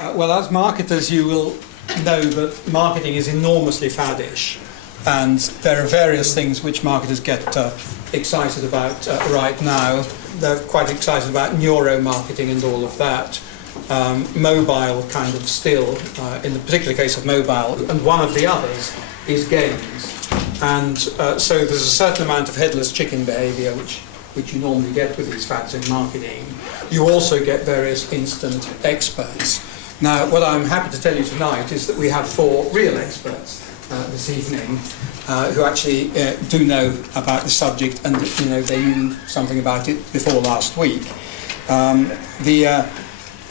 Well, as marketers, you will know that marketing is enormously faddish, and there are various things which marketers get excited about right now. They're quite excited about neuromarketing and all of that. Mobile kind of still, in the particular case of mobile, and one of the others is games. And so there's a certain amount of headless chicken behaviour which you normally get with these fads in marketing. You also get various instant experts. Now, what I'm happy to tell you tonight is that we have 4 real experts this evening who actually do know about the subject, and they knew something about it before last week. The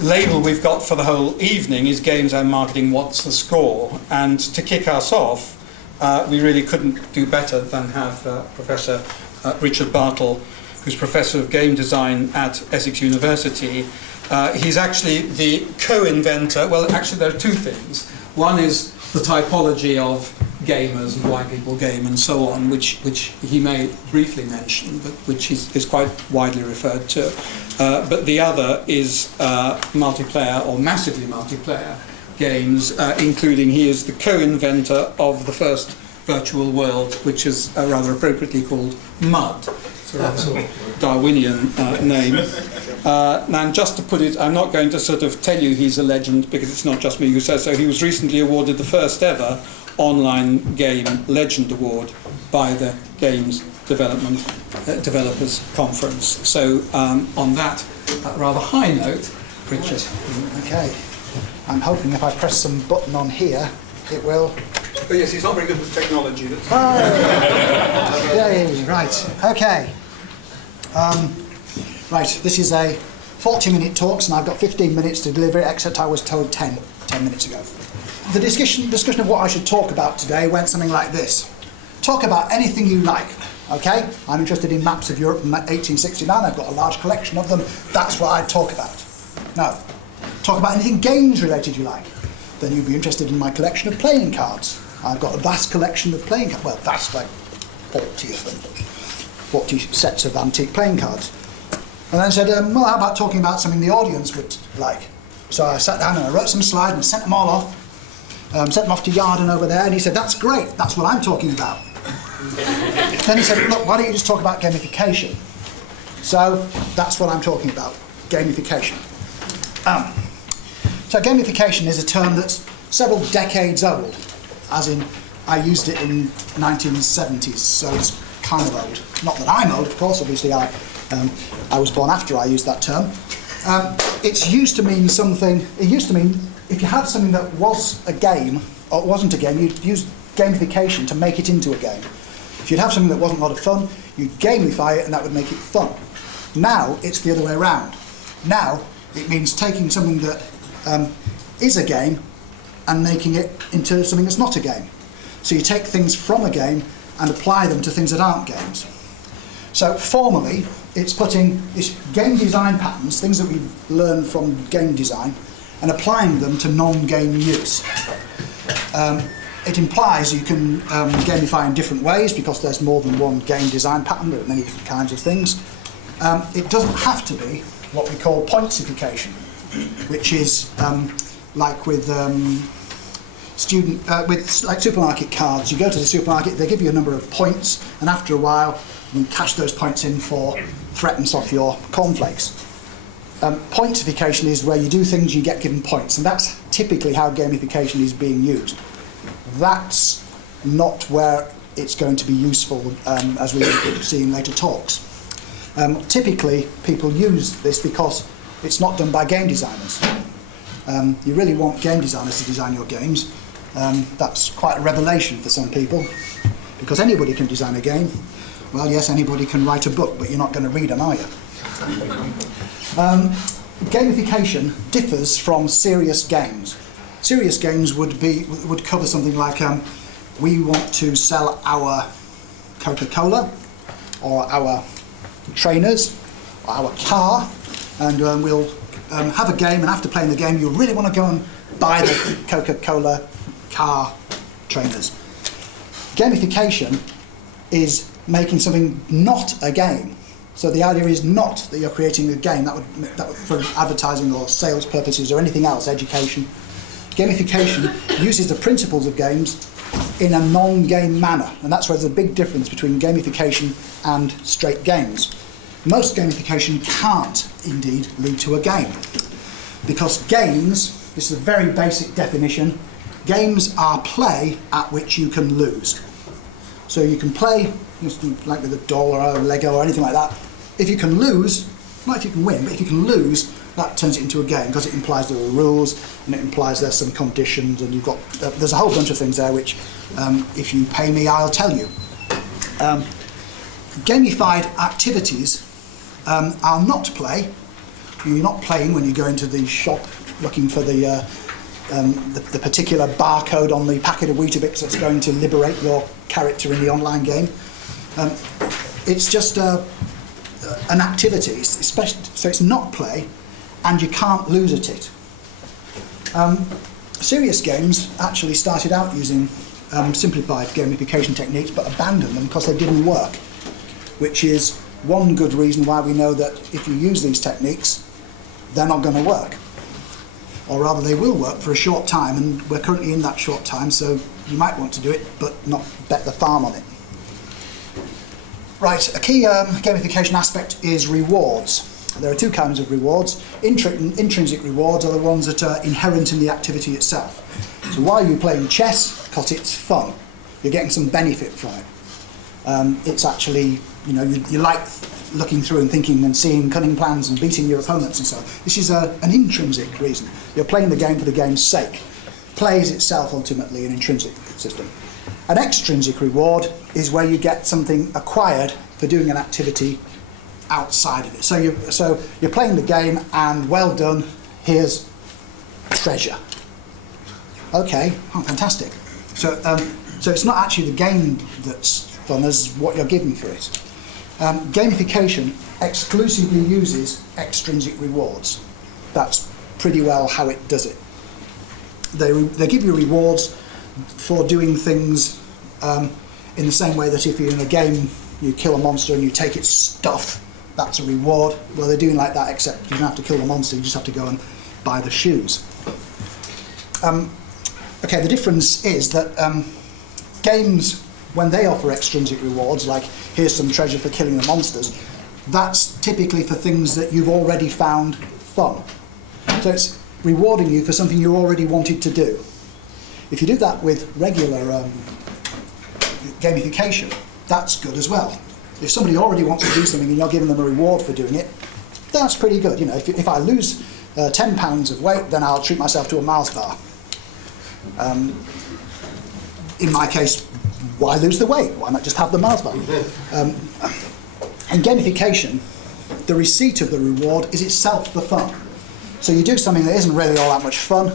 label we've got for the whole evening is Games and Marketing, What's the Score? And to kick us off, we really couldn't do better than have Professor Richard Bartle, who's Professor of Game Design at Essex University. He's actually the co-inventor. Well, actually there are 2 things. One is the typology of gamers and why people game and so on, which he may briefly mention, but which is quite widely referred to. But the other is multiplayer or massively multiplayer games, including he is the co-inventor of the first virtual world, which is rather appropriately called MUD. It's a rather sort of Darwinian name. Now, just to put it, I'm not going to sort of tell you he's a legend, because it's not just me who says so. He was recently awarded the first ever online game legend award by the Games Developers Conference. So on that rather high note, Richard. Okay. I'm hoping if I press some button on here, it will... Oh yes, he's not very good with technology. Yay, right. Okay. Right, this is a 40-minute talk, and I've got 15 minutes to deliver it, except I was told 10 minutes ago. The discussion of what I should talk about today went something like this. Talk about anything you like, okay? I'm interested in maps of Europe from 1869. I've got a large collection of them. That's what I'd talk about. Now, talk about anything games-related you like. Then you'd be interested in my collection of playing cards. I've got a vast collection of playing cards. Well, vast, like 40 of them. 40 sets of antique playing cards. And then I said, well, how about talking about something the audience would like? So I sat down and I wrote some slides and sent them all off. Sent them off to Yarden over there, and he said, that's great, that's what I'm talking about. Then he said, look, why don't you just talk about gamification? So that's what I'm talking about, gamification. So gamification is a term that's several decades old, as in I used it in 1970s, so it's kind of old. Not that I'm old, of course, obviously I was born after I used that term. It's used to mean something, it used to mean if you had something that was a game, or it wasn't a game, you'd use gamification to make it into a game. If you'd have something that wasn't a lot of fun, you'd gamify it and that would make it fun. Now, it's the other way around. Now, it means taking something that is a game and making it into something that's not a game. So you take things from a game and apply them to things that aren't games. So formally, it's putting these game design patterns, things that we've learned from game design, and applying them to non-game use. It implies you can gamify in different ways because there's more than one game design pattern. There are many different kinds of things. It doesn't have to be what we call pointsification, which is like with like supermarket cards. You go to the supermarket, they give you a number of points, and after a while you can cash those points in for threats off your cornflakes. Pointsification is where you do things, you get given points, and that's typically how gamification is being used. That's not where it's going to be useful, as we will see in later talks. Typically, people use this because it's not done by game designers. You really want game designers to design your games. That's quite a revelation for some people, because anybody can design a game. Well, yes, anybody can write a book, but you're not going to read them, are you? Gamification differs from serious games. Serious games would cover something like we want to sell our Coca-Cola or our trainers or our car, and we'll have a game, and after playing the game you'll really want to go and buy the Coca-Cola car trainers. Gamification is making something not a game So the idea is not that you're creating a game that would for advertising or sales purposes or anything else, education. Gamification uses the principles of games in a non-game manner, and that's where there's a big difference between gamification and straight games. Most gamification can't indeed lead to a game, because games, this is a very basic definition, games are play at which you can lose. So you can play, like with a doll or a Lego or anything like that. If you can lose, not if you can win, but if you can lose, that turns it into a game, because it implies there are rules and it implies there's some conditions, and you've got there's a whole bunch of things there which, if you pay me, I'll tell you. Gamified activities are not play. You're not playing when you go into the shop looking for the particular barcode on the packet of Weetabix that's going to liberate your character in the online game. It's just an activity, especially, so it's not play, and you can't lose at it. Serious games actually started out using simplified gamification techniques, but abandoned them because they didn't work, which is one good reason why we know that if you use these techniques, they're not going to work. Or rather, they will work for a short time, and we're currently in that short time, so you might want to do it, but not bet the farm on it. Right, a key gamification aspect is rewards. There are two kinds of rewards. Intrinsic rewards are the ones that are inherent in the activity itself. So why are you playing chess? Because it's fun. You're getting some benefit from it. It's actually, you like looking through and thinking and seeing cunning plans and beating your opponents and so on. This is an intrinsic reason. You're playing the game for the game's sake. Play is itself ultimately an intrinsic system. An extrinsic reward is where you get something acquired for doing an activity outside of it. So you're playing the game, and well done, here's treasure. Okay, oh, fantastic. So it's not actually the game that's fun as what you're given for it. Gamification exclusively uses extrinsic rewards. That's pretty well how it does it. They give you rewards for doing things in the same way that if you're in a game, you kill a monster and you take its stuff, that's a reward. Well, they're doing like that, except you don't have to kill the monster, you just have to go and buy the shoes. Okay, the difference is that games, when they offer extrinsic rewards, like here's some treasure for killing the monsters, that's typically for things that you've already found fun. So it's rewarding you for something you already wanted to do. If you do that with regular gamification, that's good as well. If somebody already wants to do something and you're giving them a reward for doing it, that's pretty good. If I lose 10 pounds of weight, then I'll treat myself to a Mars bar. In my case, why lose the weight? Why not just have the Mars bar? In gamification, the receipt of the reward is itself the fun. So you do something that isn't really all that much fun,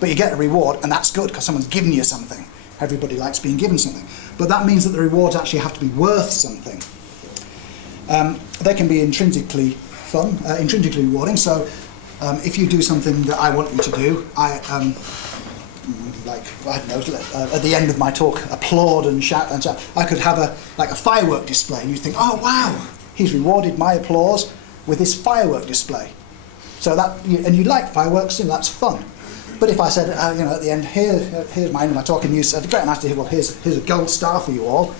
but you get a reward, and that's good because someone's given you something. Everybody likes being given something. But that means that the rewards actually have to be worth something. They can be intrinsically fun, intrinsically rewarding. So if you do something that I want you to do, I don't know, at the end of my talk, applaud and shout and shout. I could have a firework display, and you think, oh wow, he's rewarded my applause with this firework display. So and you like fireworks, and that's fun. But if I said, at the end, here's my end of my talk, and you said, great, nice to hear, well, here's a gold star for you all.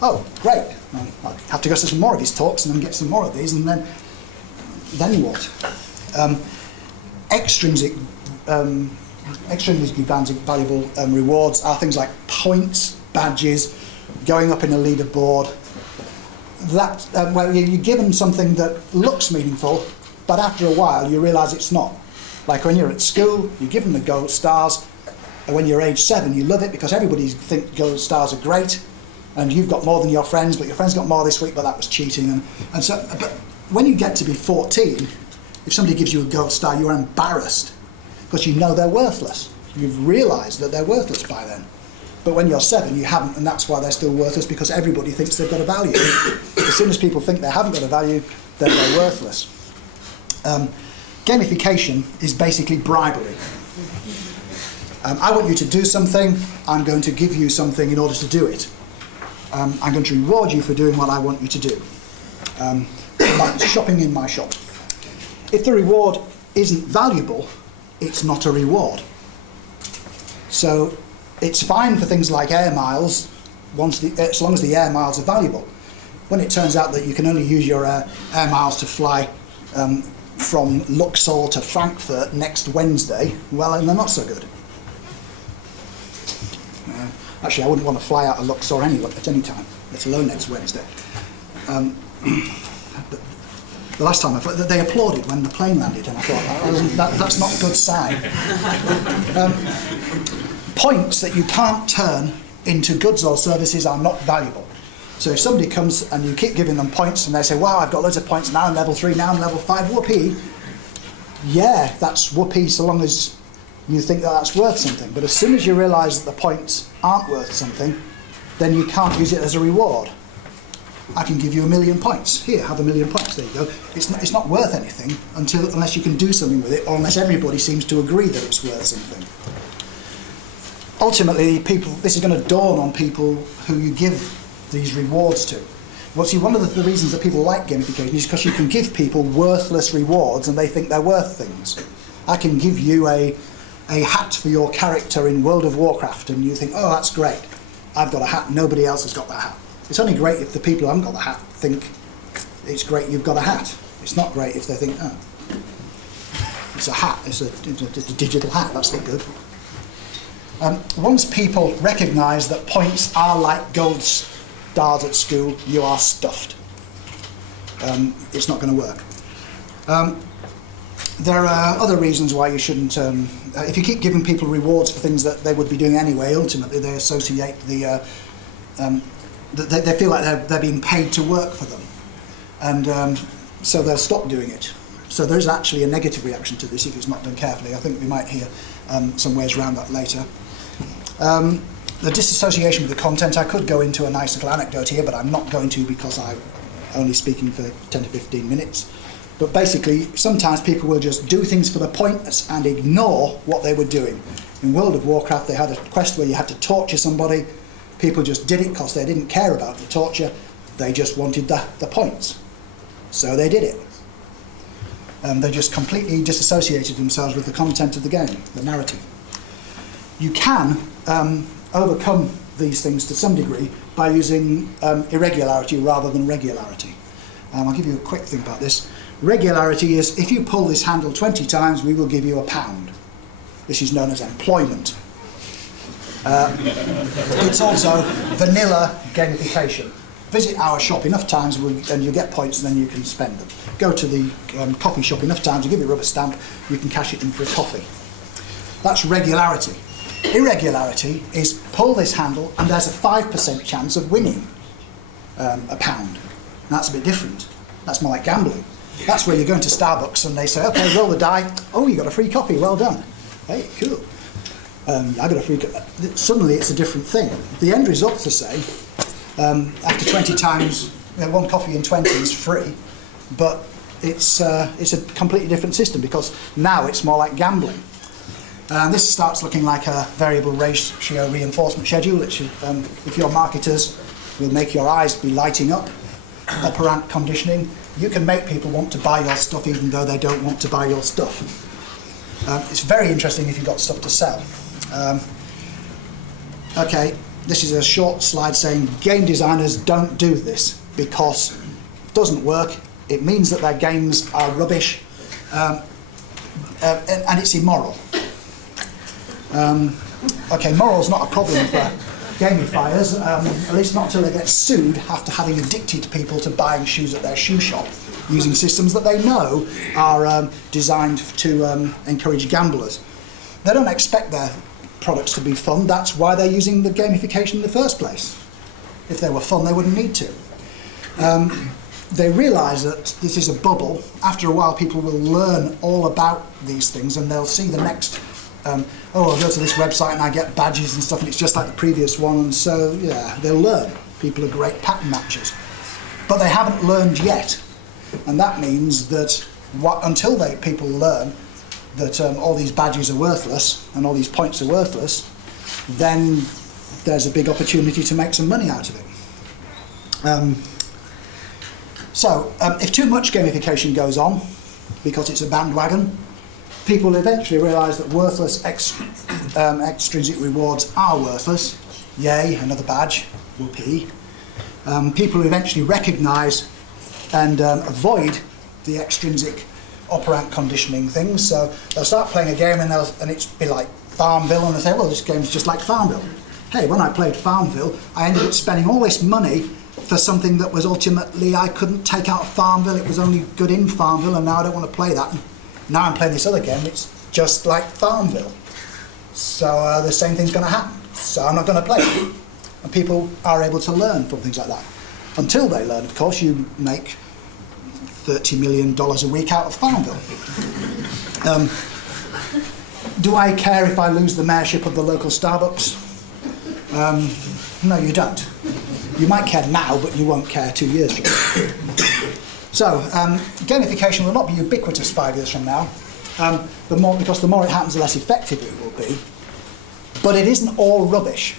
Oh, great. I'll have to go to some more of these talks and then get some more of these, and then what? Extrinsically valuable rewards are things like points, badges, going up in a leaderboard. Where you give them something that looks meaningful, but after a while you realise it's not. Like when you're at school, you give them the gold stars, and when you're age 7, you love it because everybody thinks gold stars are great, and you've got more than your friends, but your friends got more this week, but that was cheating. And so, but when you get to be 14, if somebody gives you a gold star, you're embarrassed because you know they're worthless. You've realised that they're worthless by then. But when you're 7, you haven't, and that's why they're still worthless, because everybody thinks they've got a value. As soon as people think they haven't got a value, then they're worthless. Gamification is basically bribery. I want you to do something, I'm going to give you something in order to do it. I'm going to reward you for doing what I want you to do. like shopping in my shop. If the reward isn't valuable, it's not a reward. So it's fine for things like air miles, as long as the air miles are valuable. When it turns out that you can only use your air miles to fly from Luxor to Frankfurt next Wednesday, well, then they're not so good. Actually, I wouldn't want to fly out of Luxor at any time, let alone next Wednesday. The last time they applauded when the plane landed, and I thought, that's not a good sign. Points that you can't turn into goods or services are not valuable. So if somebody comes and you keep giving them points and they say, wow, I've got loads of points, now I'm level 3, now I'm level 5, whoopee. Yeah, that's whoopee so long as you think that that's worth something. But as soon as you realise that the points aren't worth something, then you can't use it as a reward. I can give you 1,000,000 points. Here, have 1,000,000 points. There you go. It's not worth anything unless you can do something with it, or unless everybody seems to agree that it's worth something. Ultimately, this is going to dawn on people who you give these rewards to. Well, see, one of the reasons that people like gamification is because you can give people worthless rewards and they think they're worth things. I can give you a hat for your character in World of Warcraft, and you think, oh, that's great. I've got a hat, nobody else has got that hat. It's only great if the people who haven't got the hat think it's great you've got a hat. It's not great if they think, oh, it's a hat, it's a digital hat, that's not good. Once people recognise that points are like gold stars at school, you are stuffed. It's not going to work. There are other reasons why you shouldn't, if you keep giving people rewards for things that they would be doing anyway, ultimately they associate they feel like they're being paid to work for them, and so they'll stop doing it. So there's actually a negative reaction to this if it's not done carefully. I think we might hear some ways around that later. The disassociation with the content, I could go into a nice little anecdote here, but I'm not going to because I'm only speaking for 10 to 15 minutes. But basically, sometimes people will just do things for the points and ignore what they were doing. In World of Warcraft, they had a quest where you had to torture somebody. People just did it because they didn't care about the torture. They just wanted the points. So they did it. They just completely disassociated themselves with the content of the game, the narrative. You can overcome these things to some degree by using irregularity rather than regularity. I'll give you a quick thing about this. Regularity is, if you pull this handle 20 times, we will give you £1. This is known as employment. It's also vanilla gamification. Visit our shop enough times and you get points and then you can spend them. Go to the coffee shop enough times, you give you a rubber stamp, you can cash it in for a coffee. That's regularity. Irregularity is pull this handle and there's a 5% chance of winning £1. That's a bit different. That's more like gambling. That's where you're going to Starbucks and they say, okay, roll the die. Oh, you got a free coffee, well done. Hey, cool. I got a free suddenly it's a different thing. The end results are say, after 20 times, one coffee in 20 is free, but it's a completely different system because now it's more like gambling. And this starts looking like a variable ratio reinforcement schedule, which if your marketers will make your eyes be lighting up, operant conditioning. You can make people want to buy your stuff even though they don't want to buy your stuff. It's very interesting if you've got stuff to sell. Okay, this is a short slide saying game designers don't do this because it doesn't work. It means that their games are rubbish and it's immoral. Okay, moral's not a problem for gamifiers, at least not until they get sued after having addicted people to buying shoes at their shoe shop using systems that they know are designed to encourage gamblers. They don't expect their products to be fun, that's why they're using the gamification in the first place. If they were fun, they wouldn't need to. They realise that this is a bubble. After a while, people will learn all about these things and they'll see the next oh, I'll go to this website and I get badges and stuff and it's just like the previous one, and so, yeah, they'll learn. People are great pattern matchers. But they haven't learned yet. And that means that until people learn that all these badges are worthless and all these points are worthless, then there's a big opportunity to make some money out of it. So, if too much gamification goes on, because it's a bandwagon, people eventually realise that worthless extrinsic rewards are worthless. Yay, another badge, whoopee. People eventually recognise and avoid the extrinsic operant conditioning things. So they'll start playing a game and it's be like Farmville, and they say, well, this game's just like Farmville. Hey, when I played Farmville, I ended up spending all this money for something that was ultimately I couldn't take out of Farmville. It was only good in Farmville, and now I don't want to play that. And now I'm playing this other game, it's just like Farmville. So the same thing's going to happen. So I'm not going to play it. And people are able to learn from things like that. Until they learn, of course, you make $30 million a week out of Farmville. Do I care if I lose the mayorship of the local Starbucks? No, you don't. You might care now, but you won't care 2 years from now. So, gamification will not be ubiquitous 5 years from now, because the more it happens, the less effective it will be. But it isn't all rubbish.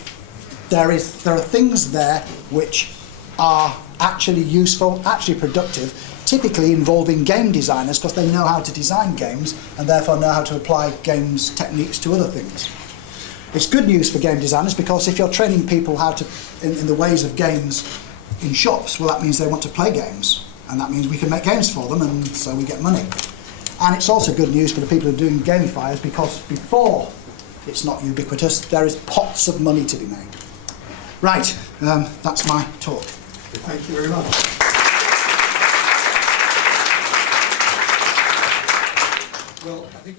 There are things there which are actually useful, actually productive, typically involving game designers, because they know how to design games and therefore know how to apply games techniques to other things. It's good news for game designers, because if you're training people how to in the ways of games in shops, well, that means they want to play games, and that means we can make games for them, and so we get money. And it's also good news for the people who are doing gamifiers, because before it's not ubiquitous, there is pots of money to be made. Right, that's my talk. Thank you very much. Well, I think